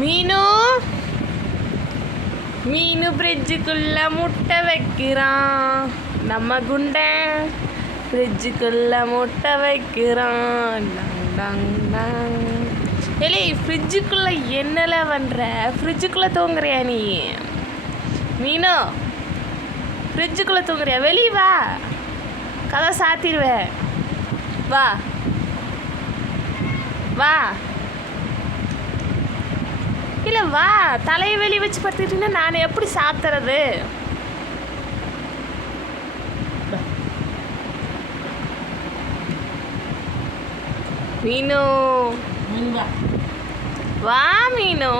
மீனு மீனு ஃப்ரிட்ஜுக்குள்ள முட்டை வைக்கிறான். நம்ம குண்டன் ஃப்ரிட்ஜுக்குள்ள முட்டை வைக்கிறான். Tongue tongue. ஏலே ஃப்ரிட்ஜுக்குள்ளே என்னல பண்ணுற? ஃப்ரிட்ஜுக்குள்ளே தூங்குறியா நீ? மீனு ஃப்ரிட்ஜுக்குள்ளே தூங்குறியா? வெளியே வா, கதை சாத்திடுவேன். வா வா, இல்லை வா. தலையை வெளியே வச்சு படுத்துக்கிட்டீங்கன்னா நான் எப்படி சாத்துறது? மீனு வா மீனு.